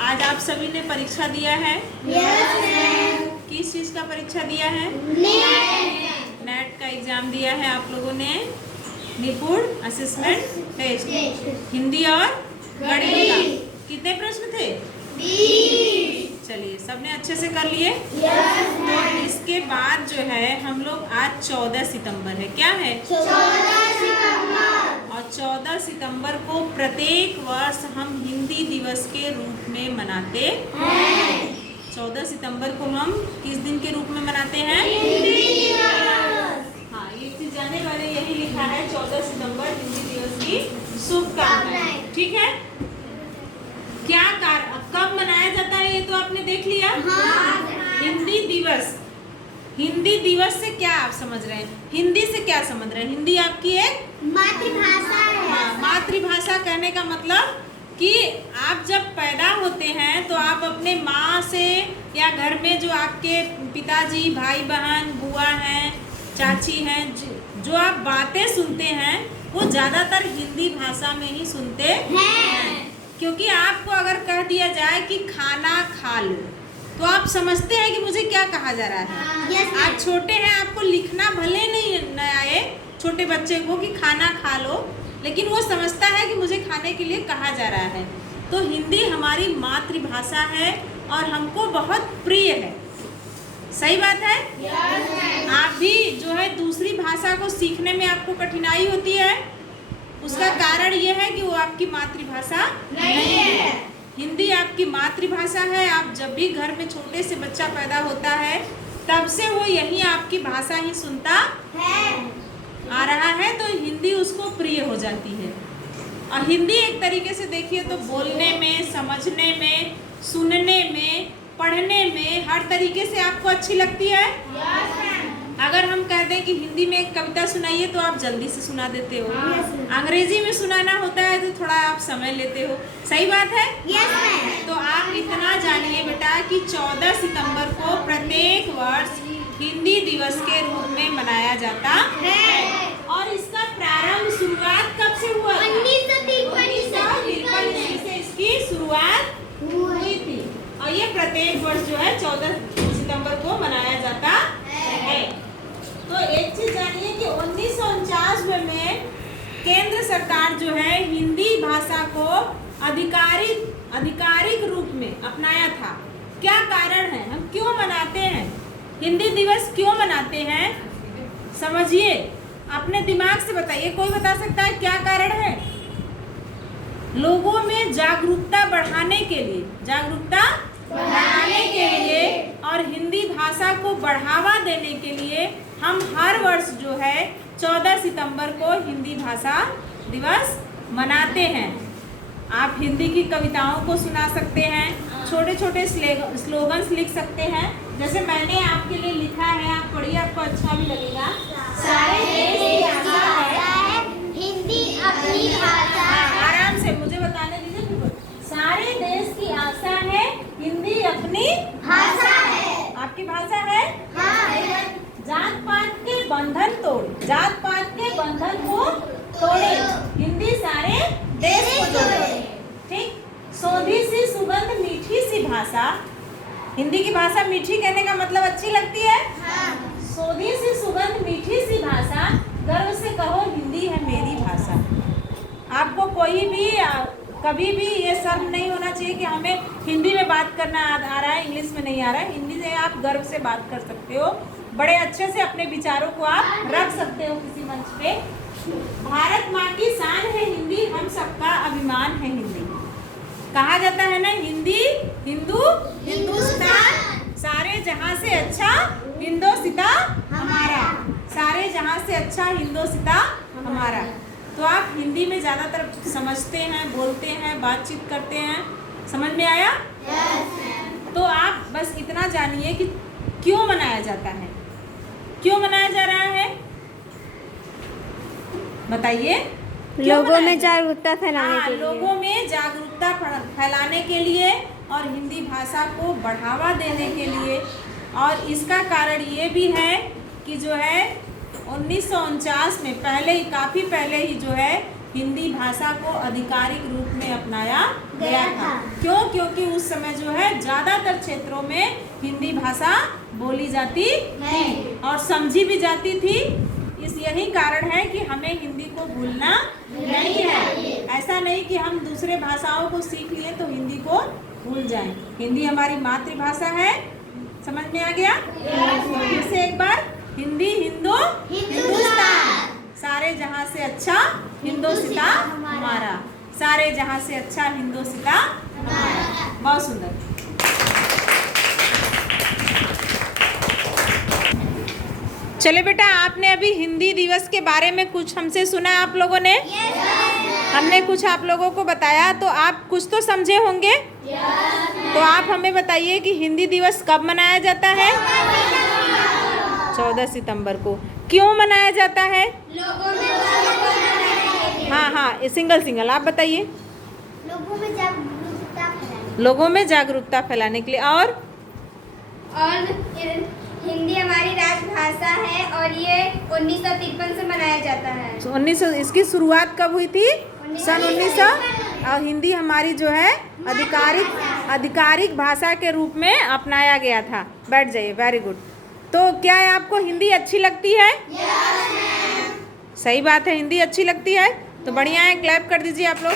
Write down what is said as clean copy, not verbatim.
आज आप सभी ने परीक्षा दिया है? यस। किस चीज का परीक्षा दिया है? नेट का एग्जाम दिया है आप लोगों ने। निपुण असेसमेंट टेस्ट हिंदी और गणित का कितने प्रश्न थे? 20। चलिए सबने अच्छे से कर लिए। यस। तो इसके बाद जो है हम लोग आज 14 सितंबर है, क्या है? 14 सितंबर। और 14 सितंबर को प्रत्येक वर्ष हम हिंदी दिवस के रूप में मनाते हैं। 14 सितंबर को हम किस दिन के रूप में मनाते हैं? हिंदी दिवस। हाँ, ये चीज जाने वाले यही लिखा है 14 सितंबर हिंदी दिवस की शुभकामनाएं। ठीक है। क्या कब मनाया जाता है ये तो आपने देख लिया। हिंदी दिवस। हिंदी दिवस से क्या आप समझ रहे हैं? हिंदी से क्या समझ रहे हैं? हिंदी आपकी एक मातृभाषा है। हाँ, मातृभाषा कहने का मतलब कि आप जब पैदा होते हैं तो आप अपने माँ से या घर में जो आपके पिताजी, भाई बहन, बुआ हैं, चाची हैं, जो आप बातें सुनते हैं वो ज़्यादातर हिंदी भाषा में ही सुनते हैं। क्योंकि आपको अगर कह दिया जाए कि खाना खा लो तो आप समझते हैं कि मुझे क्या कहा जा रहा है। आप छोटे हैं, आपको लिखना भले नहीं न आए छोटे बच्चे को कि खाना खा लो, लेकिन वो समझता है कि मुझे खाने के लिए कहा जा रहा है। तो हिंदी हमारी मातृभाषा है और हमको बहुत प्रिय है। सही बात है? आप भी जो है दूसरी भाषा को सीखने में आपको कठिनाई होती है, उसका कारण ये है कि वो आपकी मातृभाषा नहीं है। हिंदी आपकी मातृभाषा है। आप जब भी घर में छोटे से बच्चा पैदा होता है तब से वो यही आपकी भाषा ही सुनता आ रहा है, तो हिंदी उसको प्रिय हो जाती है। और हिंदी एक तरीके से देखिए तो बोलने में, समझने में, सुनने में, पढ़ने में हर तरीके से आपको अच्छी लगती है। अगर हम कह दें कि हिंदी में एक कविता सुनाइए तो आप जल्दी से सुना देते हो। अंग्रेजी में सुनाना होता है तो थोड़ा आप समय लेते हो। सही बात है? तो आप इतना जानिए बेटा कि 14 सितंबर को प्रत्येक वर्ष हिंदी दिवस के रूप में मनाया जाता है। और इसका प्रारंभ शुरुआत कब से हुआ? 1953 से इसकी शुरुआत हुई थी। और ये प्रत्येक वर्ष जो है 14 सितंबर को मनाया जाता है। तो एक चीज जानिए कि 1949 में केंद्र सरकार जो है हिंदी भाषा को आधिकारिक रूप में अपनाया था। क्या कारण है? हम क्यों मनाते हैं हिंदी दिवस? क्यों मनाते हैं समझिए, अपने दिमाग से बताइए। कोई बता सकता है क्या कारण है? लोगों में जागरूकता बढ़ाने के लिए, और हिंदी भाषा को बढ़ावा देने के लिए हम हर वर्ष जो है 14 सितंबर को हिंदी भाषा दिवस मनाते हैं। आप हिंदी की कविताओं को सुना सकते हैं, छोटे छोटे स्लोगन्स लिख सकते हैं। जैसे मैंने आपके लिए लिखा है, आप पढ़िए, आपको अच्छा भी लगेगा। सारे देश की आशा है हिंदी अपनी भाषा है। आराम से मुझे बताने दीजिए। सारे देश की आशा है हिंदी अपनी भाषा है। आपकी भाषा है। जात पात के बंधन को तोड़े, हिंदी सारे देश को जोड़े। ठीक। सोधी सी सुगंध मीठी सी भाषा। हिंदी की भाषा मीठी कहने का मतलब अच्छी लगती है। सोधी सी सुगंध मीठी सी भाषा, गर्व से कहो हिंदी है मेरी भाषा। आपको कोई भी कभी भी ये शर्म नहीं होना चाहिए कि हमें हिंदी में बात करना आ रहा है, इंग्लिश में नहीं आ रहा है। हिंदी से आप गर्व से बात कर सकते हो, बड़े अच्छे से अपने विचारों को आप रख सकते हो किसी मंच पे। भारत माँ की शान है हिंदी, हम सबका अभिमान है हिंदी। कहा जाता है ना, हिंदी हिंदुस्तान, सारे जहां से अच्छा हिंदोसिता हमारा, सारे जहां से अच्छा हिंदोसिता हमारा। तो आप हिंदी में ज़्यादातर समझते हैं, बोलते हैं, बातचीत करते हैं। समझ में आया? तो आप बस इतना जानिए कि क्यों मनाया जाता है, क्यों मनाया जा रहा है, बताइए। लोगों में जागरूकता फैलाने के लिए। लोगों में जागरूकता फैलाने के लिए और हिंदी भाषा को बढ़ावा देने के लिए। और इसका कारण ये भी है कि जो है 1949 में काफ़ी पहले ही जो है हिंदी भाषा को आधिकारिक रूप में अपनाया गया था। क्यों? क्योंकि उस समय जो है ज़्यादातर क्षेत्रों में हिंदी भाषा बोली जाती थी और समझी भी जाती थी। यही कारण है कि हमें हिंदी को भूलना नहीं है। ऐसा नहीं कि हम दूसरे भाषाओं को सीख लिए तो हिंदी को भूल जाएं। हिंदी हमारी मातृभाषा है। समझ में आ गया? तो फिर से एक बार, हिंदी हिंदुस्तान, सारे जहां से अच्छा हिंदुस्तान हमारा, सारे जहां से अच्छा हिंदुस्तान हमारा। बहुत सुंदर। चले बेटा, आपने अभी हिंदी दिवस के बारे में कुछ हमसे सुना आप लोगों ने? हमने कुछ आप लोगों को बताया तो आप कुछ तो समझे होंगे। तो आप हमें बताइए कि हिंदी दिवस कब मनाया जाता है? 14 सितंबर को। क्यों मनाया जाता है? हाँ, सिंगल आप बताइए। लोगों में जागरूकता फैलाने के लिए। और हिंदी हमारी राजभाषा है और ये 1953 से मनाया जाता है। 1900, इसकी शुरुआत कब हुई थी? सन 1900। और हिंदी हमारी जो है आधिकारिक भाषा के रूप में अपनाया गया था। बैठ जाइए। Very good. तो क्या है, आपको हिंदी अच्छी लगती है? सही बात है, हिंदी अच्छी लगती है तो बढ़िया है। क्लैप कर दीजिए आप लोग।